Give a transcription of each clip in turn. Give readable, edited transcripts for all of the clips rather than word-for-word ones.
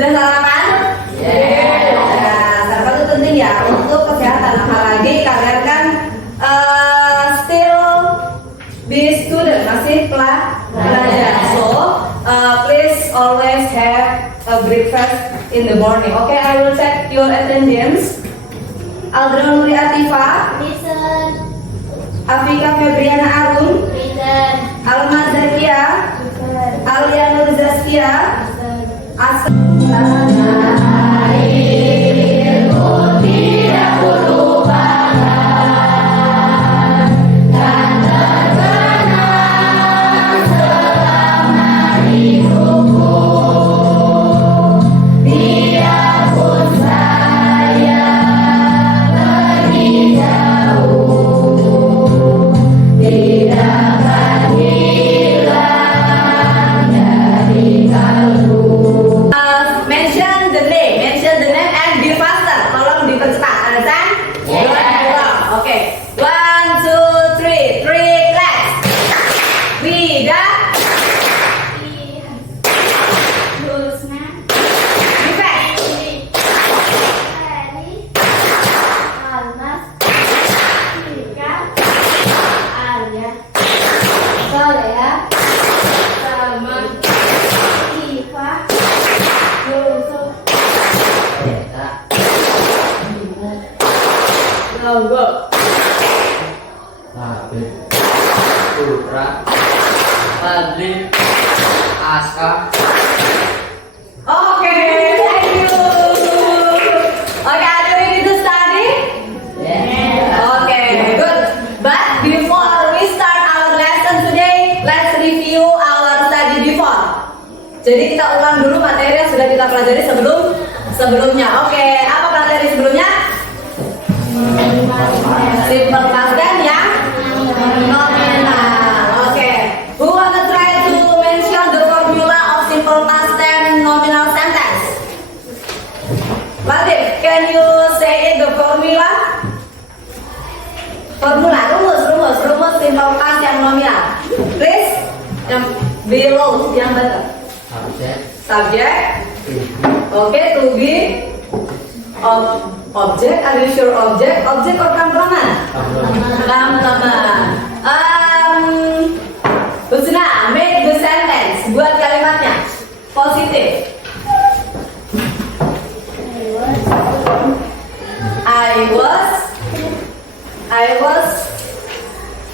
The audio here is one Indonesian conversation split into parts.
Sudah sarapan? Nah, sarapan itu penting ya untuk kesehatan. Apalagi kalian kan still be student, masih pelajar. So please always have a breakfast in the morning. Okay, I will check your attendance. Aldra Nuri Atifa, Listen. Afika Febriana Arun, Listen. Alma Zakia, Listen. Alia Nur Zaskia, Asa. Mention the name and be faster. Tolong dipercepat. Understand? Oke. 1, 2, 3. 3 claps. Wida. Lusna. Defect. Ali. Almas. Tika. Alia. Solea. Salma. Iva. Yusuf. Go. Habib, Putra, Fadli, Aska. Oke, thank you. Oke, are you ready to study? Okay, good. But before we start our lesson today, let's review our study before. Jadi kita ulang dulu materi yang sudah kita pelajari sebelumnya. Oke, apa materi sebelumnya? Simple past tense yang nominal. Oke, who wanna try to mention the formula of simple past tense nominal sentence? Latif, can you say it the formula? Rumus simple past yang nominal. Please, yang below, yang betul. Subject. Okay, to be. Object, are you sure object? Object or complement? Complement. Husna, make the sentence. Buat kalimatnya. Positif.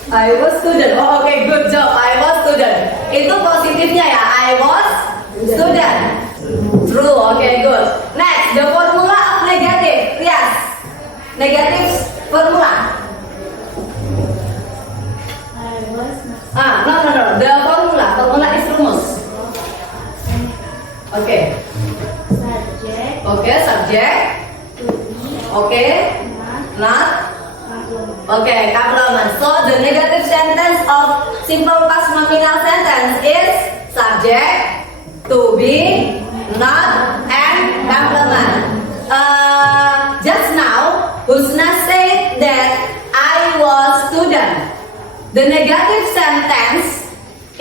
I was student. Oh, okay, good job. I was student. Itu positifnya ya. I was student. True. Okay, good. Next, the formula of negative. Yes. Negative formula. No. The formula is rumus. Okay. Subject. Okay, subject. To be. Okay. Not. Okay, complement. So the negative sentence of simple past nominal sentence is subject, to be, not, and complement. Just now, Husna said that I was student. The negative sentence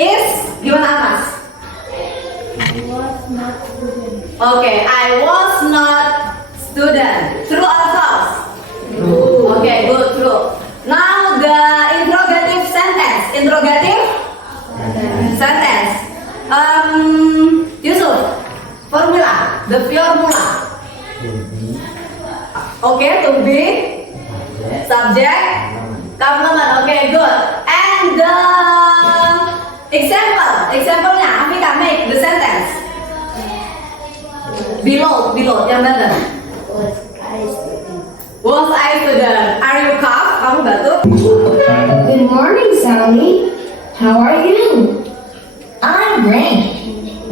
is gimana Mas? I was not student. Okay, I was not student. True or false? True. Okay, good, true. Now the interrogative sentence. Sentence. Yusuf, formula. The formula. Okay, to be, subject, complement. Okay, good. And the example-nya, Afika, make the sentence. Below, yang benar. Was I student? Are you cough? Kamu batuk? Good morning, Sally. How are you? I'm great.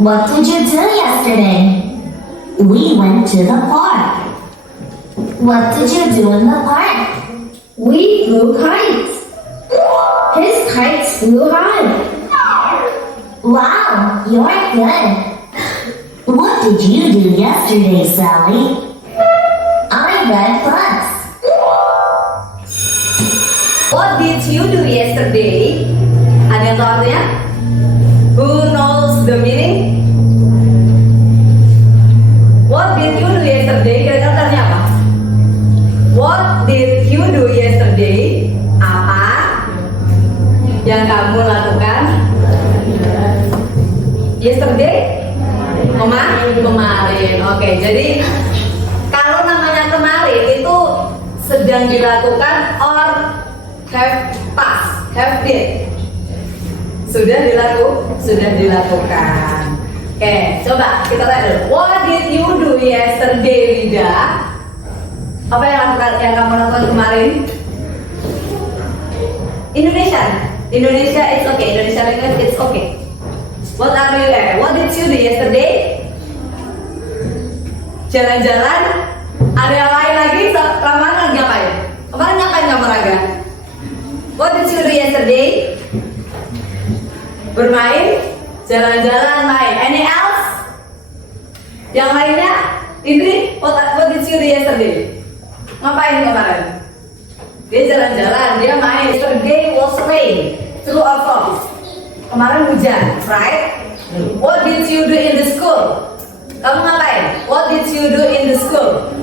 What did you do yesterday? We went to the park. What did you do in the park? We flew kites. His kites flew high. Wow, you're good. What did you do yesterday, Sally? I read books. What did you do yesterday? Ada yang tahu artinya? Who knows the meaning? kamu lakukan? Yesterday? Kemarin. Oke, jadi kalau namanya kemarin itu sedang dilakukan or have passed, have did. Sudah dilakukan. Oke, coba kita lihat dulu. What did you do yesterday, Rida? Apa yang kamu lakukan kemarin? Indonesia, it's okay. Indonesia language, it's okay. What did you do yesterday? Jalan-jalan. Ada yang lain lagi? Kemarin lagi ngapain? Kemarin ngapain kamu Raga? What did you do yesterday? Bermain, jalan-jalan, main. Any else? Yang lainnya? Indri, what did you do yesterday? Ngapain kemarin? Dia jalan-jalan, dia main. Yesterday was rain. True or false? Kemarin hujan, right? What did you do in the school? Kamu ngapain? What did you do in the school?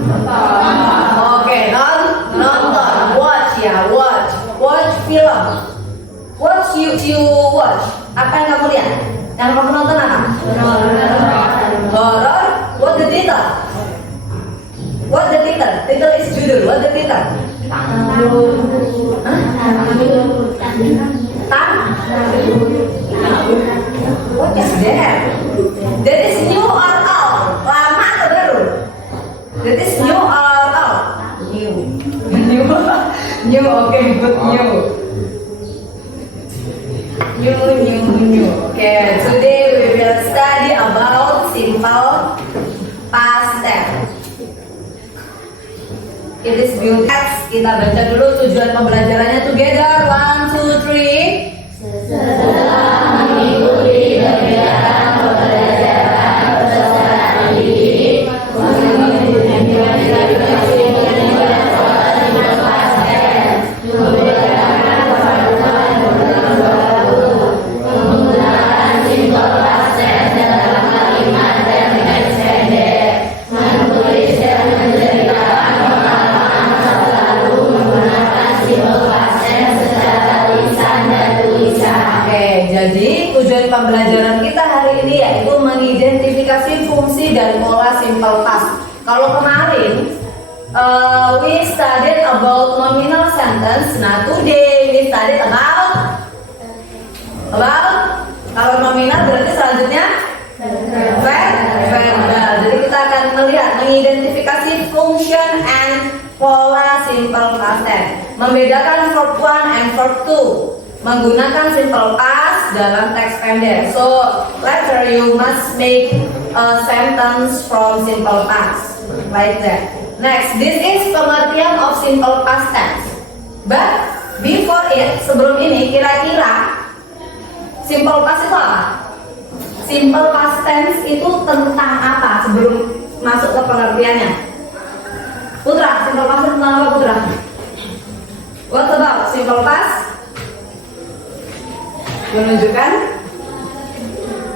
Oke, nonton, watch ya, watch film. What you watch? Apa yang kamu lihat? Yang kamu nonton apa? Horror. What the title? What the title? Title is judul. What the title? What is that? That is new or old? Lama atau baru? That is new or old? New. Okay, good new. New. Okay, today we will study about simple past tense. It is beautiful. Kita baca dulu tujuan pembelajarannya together. 1, 2, 3. Setelah mengikuti kegiatan pembelajaran bersama diri, jadi tujuan pembelajaran kita hari ini yaitu mengidentifikasi fungsi dan pola simple past. Kalau kemarin we studied about nominal sentence. Nah, today we studied about kalau nominal berarti selanjutnya verbal. Jadi kita akan melihat mengidentifikasi function and pola simple past tense. Membedakan verb 1 and verb 2. Menggunakan simple past dalam teks pendek. So later you must make a sentence from simple past like that. Next, this is pengertian of simple past tense. But before it, sebelum ini kira-kira simple past itu apa? Simple past tense itu tentang apa sebelum masuk ke pengertiannya? Putra, simple past itu tentang apa Putra? What about simple past? Menunjukkan?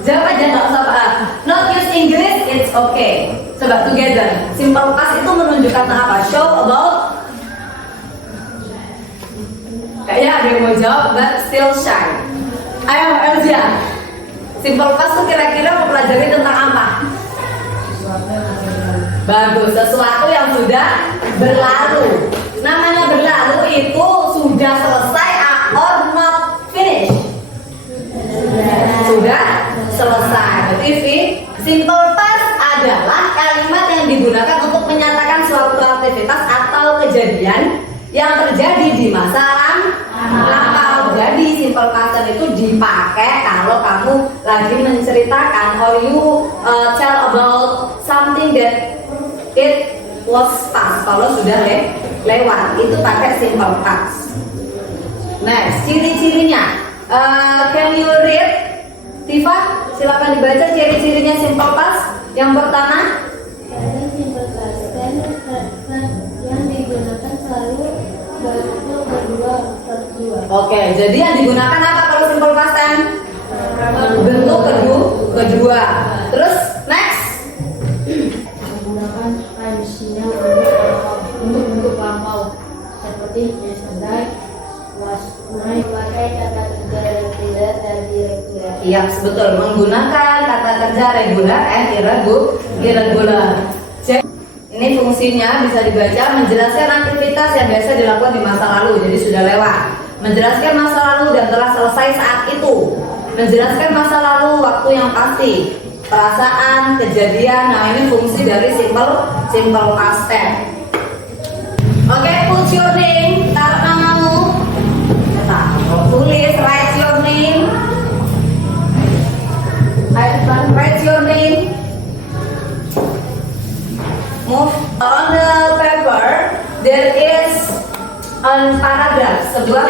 Jawab aja, nggak usah apa. Not use English, it's okay. Coba together. Simple past itu menunjukkan apa? Show about. Kayaknya ada yang mau jawab, but still shy. Ayo Elvia. Simple past itu kira-kira mempelajari tentang apa? Bagus, sesuatu yang sudah berlalu. Namanya berlalu itu sudah selesai or not finished. Sudah selesai. Berarti simple past adalah kalimat yang digunakan untuk menyatakan suatu aktivitas atau kejadian yang terjadi di masa lampau. Jadi simple past itu dipakai kalau kamu lagi menceritakan or you tell about something that it was past. Kalau sudah lewat itu pakai simple past. Next, ciri-cirinya. Can you read? Tifa, silakan dibaca ciri-cirinya simple past. Yang pertama, simple past tense yang digunakan selalu bentuk kedua. Oke, jadi yang digunakan apa kalau simple past tense? Bentuk kedua. Terus next, Menggunakan conditional untuk bentuk lampau seperti yesterday, memakai kata kerja reguler dan irregular. Iya, betul. Menggunakan kata kerja regular and irregular. Ini fungsinya bisa dibaca menjelaskan aktivitas yang biasa dilakukan di masa lalu, jadi sudah lewat. Menjelaskan masa lalu dan telah selesai saat itu. Menjelaskan masa lalu waktu yang pasti. Perasaan, kejadian. Nah, ini fungsi dari simple past tense. Oke, put your name, taruh namamu. Tulis, write your name. Write your name. Move on the paper. There is a paragraph, sebuah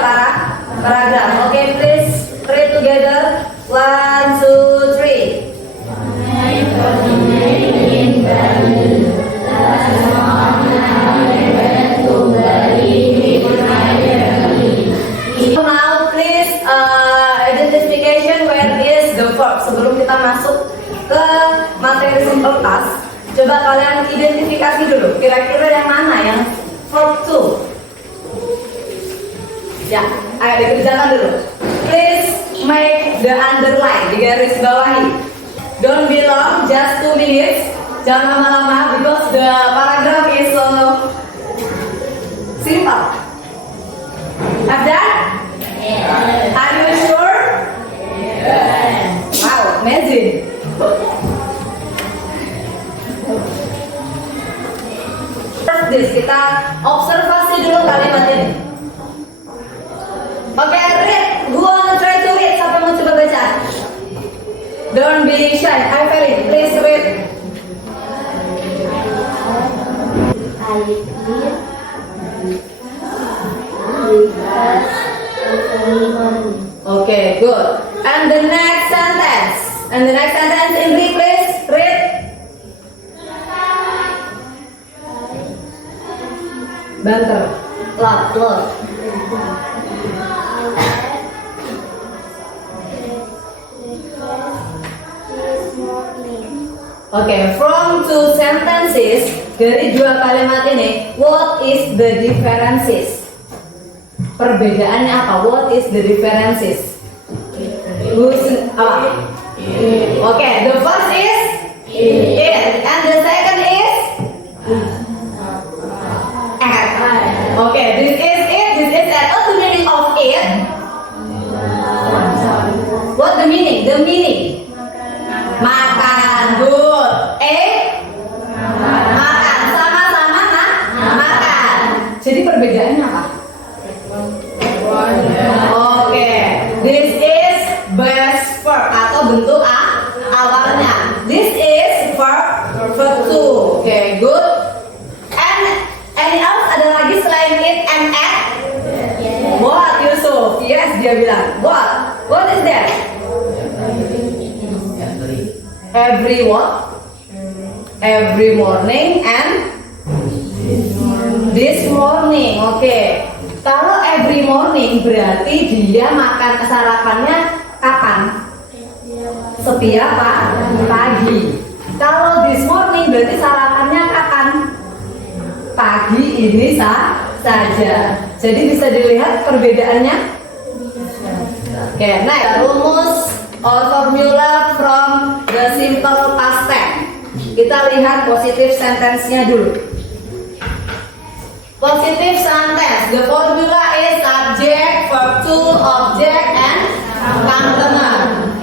paragraph. Oke, please read together. 1, 2, 3. Now please identification where is the verb. Sebelum kita masuk ke materi simple past, coba kalian identifikasi dulu kira-kira yang mana yang verb to. Ya, ayo dikerjakan dulu. Please make the underline, di garis bawahi. Don't be long, just 2 minutes. Jangan lama-lama because the paragraph is so simple. Have that? Yeah. Are you sure? Yeah. Wow, amazing. First this, kita observasi dulu kalimat ini. Oke, read. Who wanna try to read? Siapa mau coba baca? Don't be shy. I feel it. Please read. I live because Okay, good. And the next sentence. And the next sentence in read, please. Read. Banter. Loud. Okay, from two sentences, dari dua kalimat ini, what is the differences? Perbedaannya apa? What is the differences? Apa? Okay, the first is it, and the second is at. Okay, this is it, this is at. What's the meaning of it? What the meaning? The meaning. Makan, good. Makan, sama-sama makan. Jadi perbedaannya apa? Oke, this is best verb atau bentuk awalnya. This is verb 2. Oke, good. And any else ada lagi selain it and at? What, Yusuf? Yes, dia bilang. What? What is that? Every what? Every morning and this morning. Oke. Kalau every morning berarti dia makan sarapannya kapan? Setiap pagi. Kalau this morning berarti sarapannya kapan? Pagi ini saja. Jadi bisa dilihat perbedaannya. Oke, next rumus or formula from the simple past tense. Kita lihat positive sentence-nya dulu. Positive sentence, the formula is subject, verb to, object, and complement.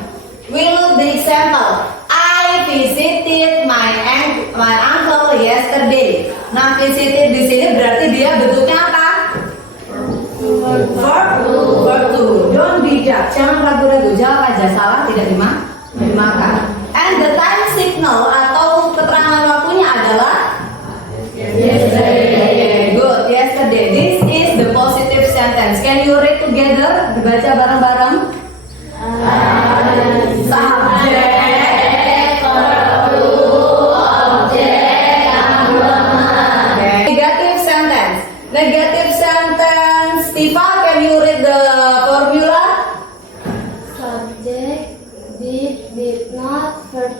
We look the example. I visited my uncle yesterday. Nah, visited di sini berarti dia bentuknya apa? Verb to. Don't be judged. Jangan ragu-ragu. Jawab aja, salah tidak dimakan. And the time signal atau keterangan waktunya adalah yesterday. Good. Yesterday. This is the positive sentence. Can you read together? Dibaca bareng-bareng. Subject. Negative sentence. Tifa, can you read the formula? subject, did not, verb,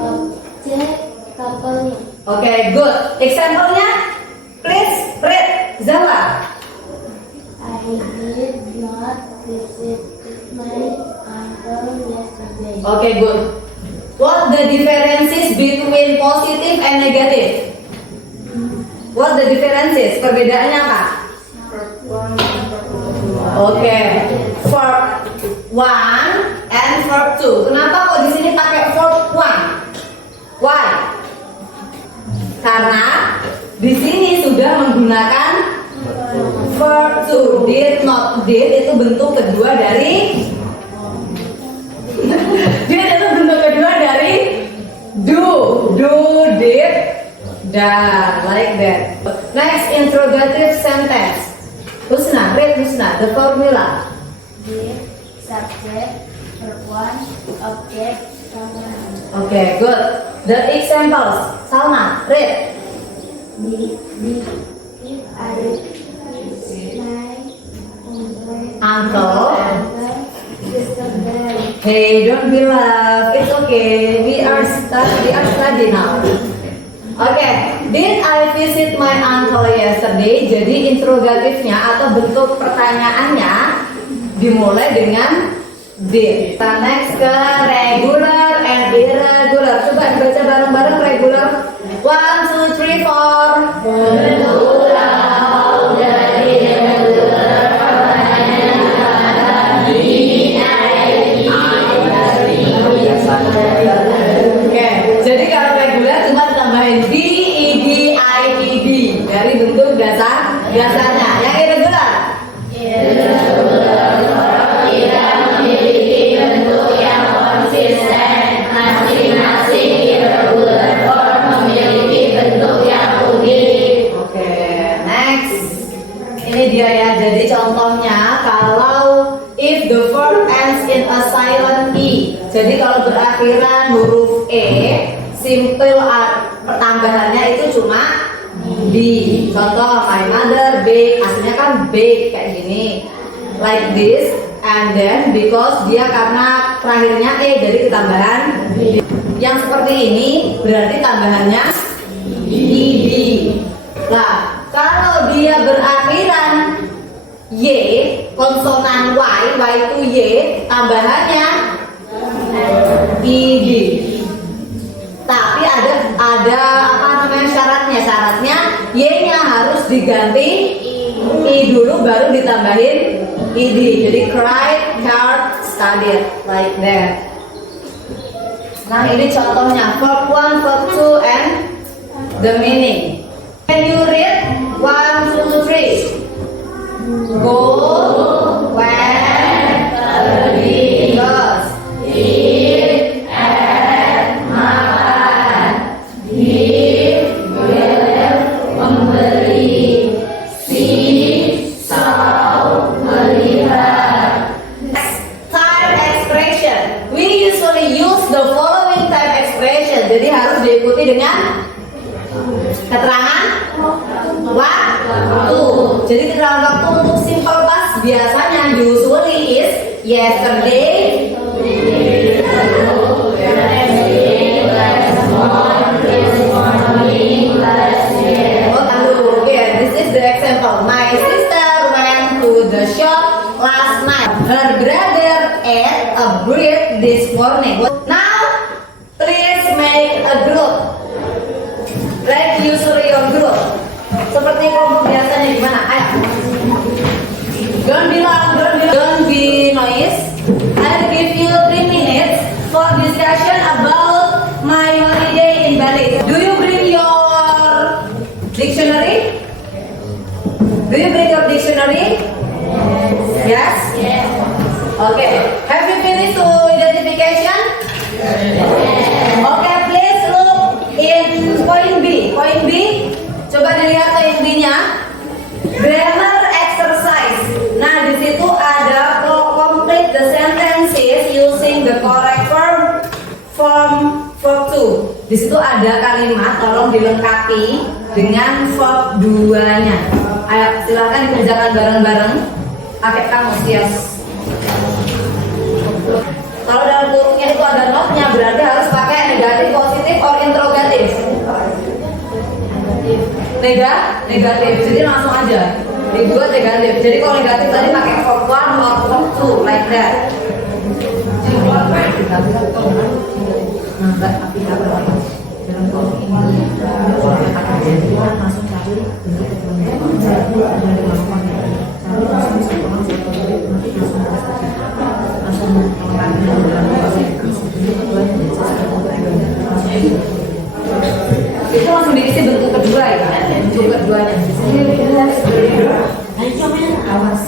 object, complement. Okay, good. Example-nya, please read. Zala. did not visit my uncle yesterday. Okay, good. What the differences between positive and negative? What the differences? Perbedaannya apa? Okay, verb 1 and verb 2. Kenapa kok di sini pakai verb 1? Why? Karena di sini sudah menggunakan verb 2. Did, not did itu bentuk kedua dari did itu bentuk kedua dari do, did, done, like that. Next, interrogative sentence. Husna, read Husna, the formula. Did, subject, verb 1, object, noun. Okay, good. The examples. Salma, read. If I visit my Uncle. yesterday. Hey, don't be laugh. It's okay. We are study now. Okay, did I visit my uncle yesterday? Jadi interrogatifnya atau bentuk pertanyaannya dimulai dengan did. Kita next ke regular and irregular. Coba baca bareng-bareng regular. 1, 2, 3, 4. Oke, jadi kalau reguler cuma tambahin D, ED, IED dari bentuk dasarnya. Yang irregular? Oke, next. Ini dia ya. Jadi contohnya kalau if the verb ends in a silent E. Jadi kalau berakhiran huruf E, simple pertambahannya itu cuma D. Contoh, my mother bake, aslinya kan bake kayak gini, like this, and then because dia karena terakhirnya E, jadi ketambahan D. Yang seperti ini berarti tambahannya ED. Nah, kalau dia berakhiran Y, konsonan Y itu Y, tambahannya ED. Tapi ada apa namanya syaratnya Y-nya harus diganti I dulu baru ditambahin ED. Jadi cried, card, studied, like that. Nah, ini contohnya verb 1, verb 2 and the meaning. Can you read 1, 2, 3? Go, when, pergi, goes, eat, and makan, give, memberi, see, saw, melihat. Type expression. We usually use the following type expression. Jadi harus diikuti dengan keterangan waktu. Jadi keterangan waktu untuk simple past biasanya usually is yesterday, oh lalu, this is the example. My sister went to the shop last night. Her brother ate a bread this morning. Now, please make a group. Write usually your group. Seperti kelompok biasanya gimana? Ayo. Don't be loud, don't be noise. I'll give you 3 minutes for discussion about my holiday in Bali. Do you bring your dictionary? Do you bring your dictionary? Yes? Yes. Okay. Have you finished to identification? Okay, please look in point B. Point B. Coba dilihat point B-nya. Grammar exercise. Nah, di situ ada complete the sentences using the correct verb from verb 2. Di situ ada kalimat, tolong dilengkapi dengan verb 2-nya. Ayo, silakan dikerjakan bareng-bareng. Pakai kamus, yes. Kalau dalam buruknya itu ada notnya, berarti harus pakai negatif, positif, or interrogatif. Negatif. Jadi langsung aja. bagi dua negatif. Jadi kalau negatif tadi pakai form 1 or form 2 like that. Itu langsung diisi bentuk kedua ya, bentuk keduanya. Awas.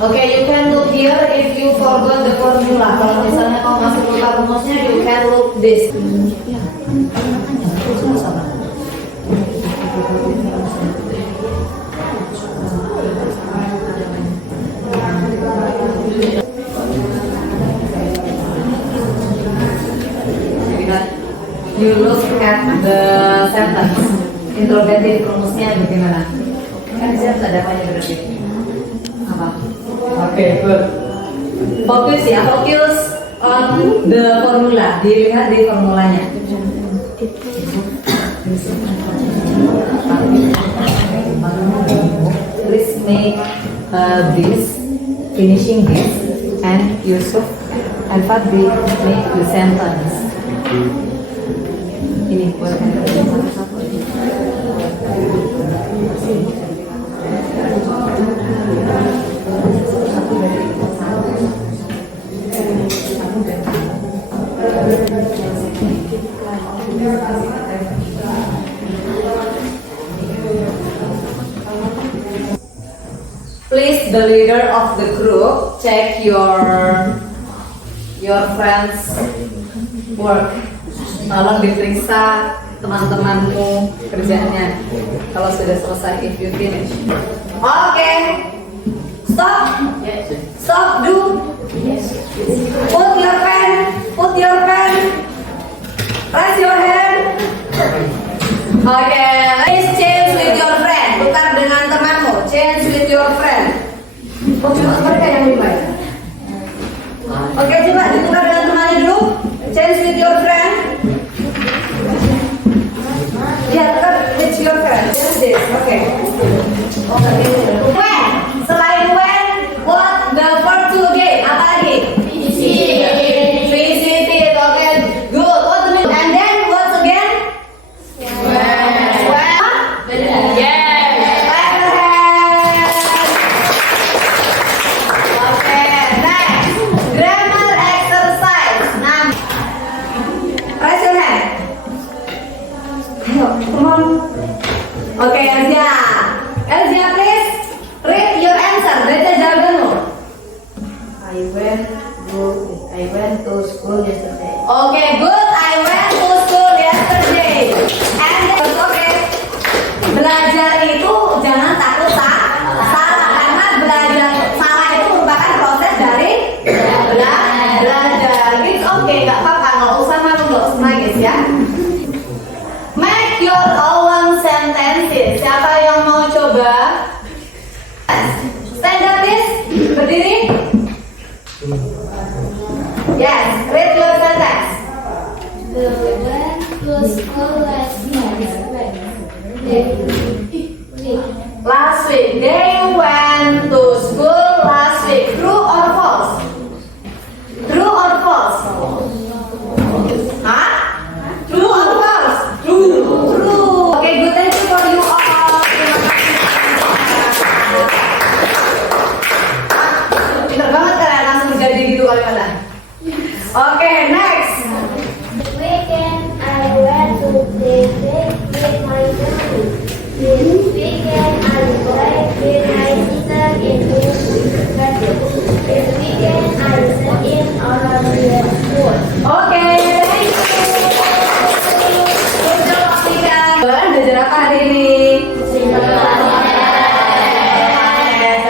Okay, you can look here if you forgot the formula. Kalau misalnya kamu masih lupa rumusnya, you can look this. You look at the sentence. Interrogative rumusnya bagaimana? Kan di sini ada apa yang berarti? Apa? Okay, good. Fokus ya, fokus on the formula. Dilihat di formulanya. Please make this, finishing this, and Yusuf and Fadli make the sentence. Ini buat Please, the leader of the group, check your friends' work. Tolong diperiksa teman-temanmu kerjanya. Kalau sudah selesai, if you finish. Okay. Stop. Stop. Do. Put your pen. Put your pen. Raise your hand. Okay. Please change with your friend. Tukar dengan temanmu. Change with your friend. Oh, cuma mereka yang lebih baik. Oke, coba ditukar dengan temannya dulu. Change with your friend. Ya, tukar with your friend. Just this. Oke. When? Selain when, what the verb to again? Apa lagi? Visited. Okay, good. What the mean? And then what again? Okay, Elzia, please read your answer. Baca jawabanmu. I went to school yesterday. Okay, good. I went to school yesterday. And then, okay. Belajar itu jangan takut salah, karena belajar salah itu merupakan proses dari belajar. It's okay, nggak apa-apa, nggak usah malu, nggak usah nangis ya. Make your own sentences. Siapa yang mau coba? Stand up, please. Berdiri. Yes, read your sentence. The went to school last Last week. They went to school last week. True or false? True or false? Huh? True or false? True. True. Okay, good. Thank you for you all. Pintar banget kan, langsung jadi gitu kalian. Okay, next. weekend I went to play with my family. This weekend I played with my sister in the garden. This weekend I sat in on the school. Okay, thank you. Good job, Atika. Belajar apa hari ini?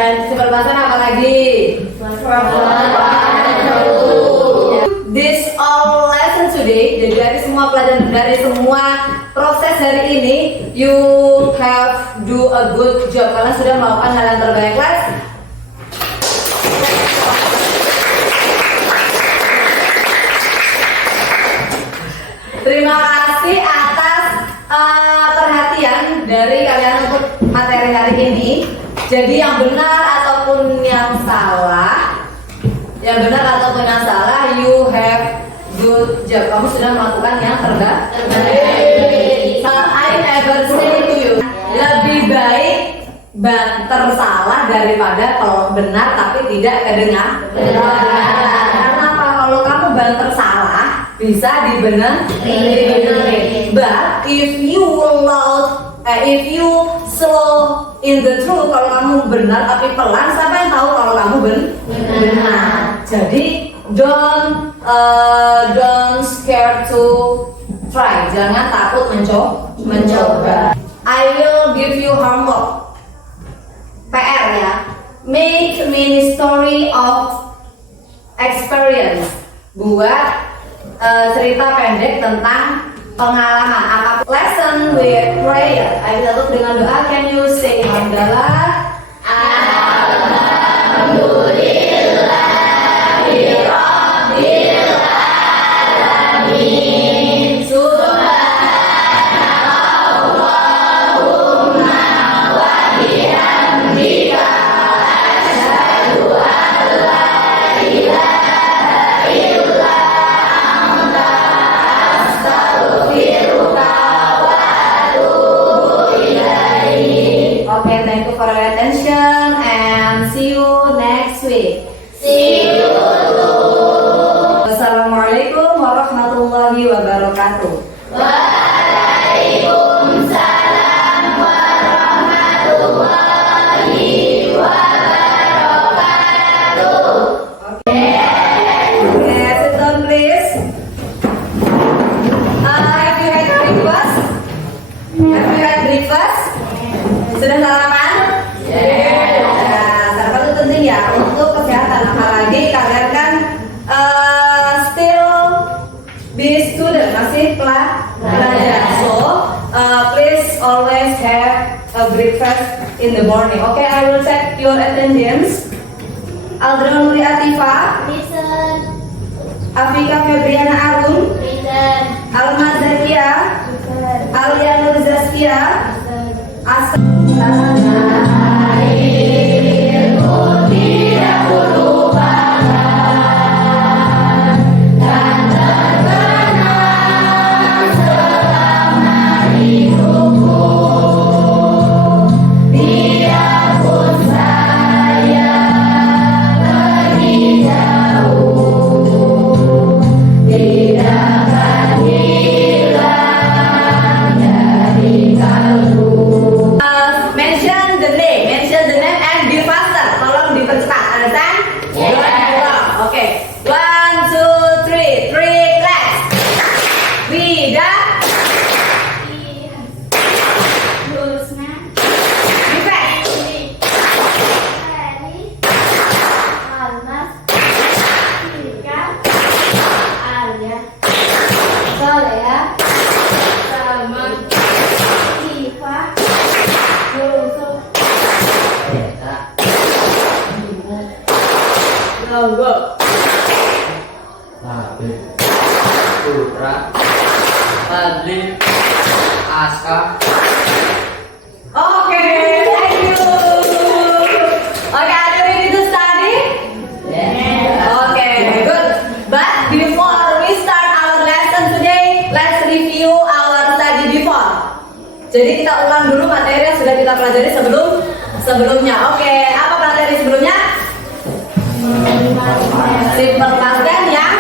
Dan simpel bahasa apa lagi? This all lesson today, jadi dari semua pelajaran, dari semua proses hari ini, you have do a good job. Kalian sudah melakukan hal yang terbaik, guys. Terima kasih atas perhatian dari kalian untuk materi hari ini. Jadi yang benar ataupun yang salah, you have good job. Kamu sudah melakukan yang terbaik. I never say to you, lebih baik banter salah daripada kalau benar tapi tidak kedengar. Karena apa? Kalau kamu banter salah bisa dibenerin. But if you slow in the truth, kalau kamu benar tapi pelan, siapa yang tahu kalau kamu benar? Jadi don't scared to try. Jangan takut mencoba. I will give you homework. PR ya. Make mini story of experience. Buat cerita pendek tentang pengalaman. Lesson with prayer. Ayo tutup dengan doa. Can you say hamdalah? Okay, thank you for your attention and see you next week. Wassalamualaikum warahmatullahi wabarakatuh. Okay, sit down please. Have you had breakfast? Sudah sarapan? Sarapan itu penting ya untuk kesehatan. Apalagi kalian kan still be student, masih pelajar. So please always have a breakfast in the morning. Okay, I will check your attendance. Aldra Nuri Atifa, Listen. Afika Febriana Arun, Listen. Alma Zakia, Alia Nur Zaskia, Asa. Mention the name and be faster. Tolong dipercepat. Understand? Okay. 1, 2, 3. 3 claps. Wida. Lusna. Defect. Ferry. Almas. Tika. Alia. Solea. Salma. Tifa. Yusuf. Go. Habib, Putra, Fadli, Aska. Okay. Thank you. Okay, are you ready to study? Okay, good. But before we start our lesson today, let's review our study before. Jadi kita ulang dulu materi yang sudah kita pelajari sebelumnya. Oke, apa materi sebelumnya? Simple past tense yang